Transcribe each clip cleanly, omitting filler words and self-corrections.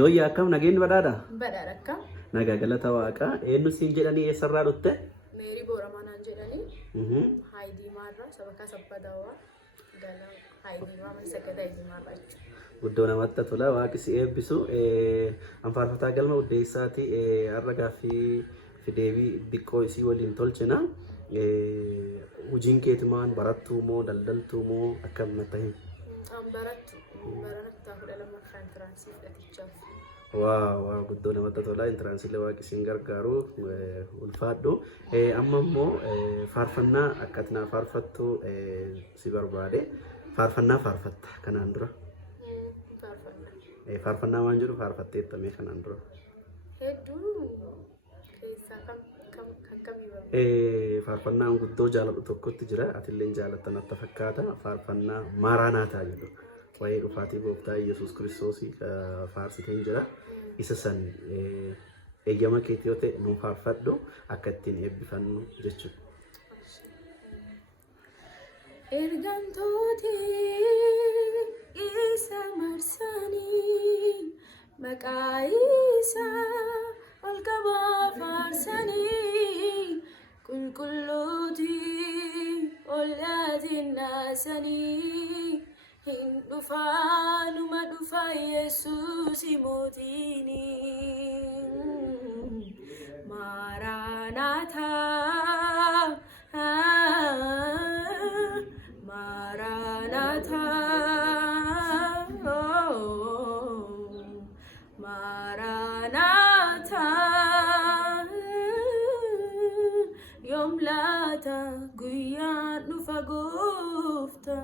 Doyya akkam nageen badhaadha? Badhaadha akkam? Nagaa galata waaqaa. Eenyu siin jedhanii eessarraa dhufte? Meerii Booramanaan jedhanii. Haayidii Maarraa sabakaa Sabbataawaa gala Haayidii Maarraa sagada Haayidii Maarraa jechuudha. Guddoo namatti tola waaqi si eebbisu. Anfaarfataa galma uddeessaati har'a gaaffii fideebii xiqqoo isii waliin tolchina. Hojiin keeti maan barattuu moo daldaltuu moo akkam natti himi? Barattu barattaa kudha lammaffaa intiransii fudhatichaaf. Waa guddoo namatti tola intiraansiilee waaqi siin gargaaru ulfaadhu. Amma immoo faarfannaa akkatinaa faarfattu si barbaade. Faarfannaa faarfatta kanaan dura. Faarfannaa waan jedhu faarfatteettamee kanaan dura. Hedduu keessaa kam faarfannaan guddoo jaalladhu tokkotti jira. Atilleen jaallattan natti fakkaata. Faarfannaa Maaraanaataa jedhu. Waa'ee dhufaatii gooftaa Yesuus Kiristoosii faarsiteen jira. Isa san eeyyama keetii yoo ta'e nu faarfadhu akka ittiin eebbifannu jechuudha. Ergamtooti isa marsanii maqaa isaa ol qabaa faarsanii qulqullooti ol yaadinnaasanii hin dhufaa numa dhufa Yesuus mootiini Maranathaa Maranathaa Maranathaa Yom laata guyyaan dhufa gooftaa.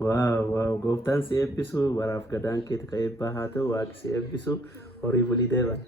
Waaw gooftaan si eebbisu waraaf gadaan keeti ka eebbaa haa ta'u waaqi si eebbisu horii bulii deeban.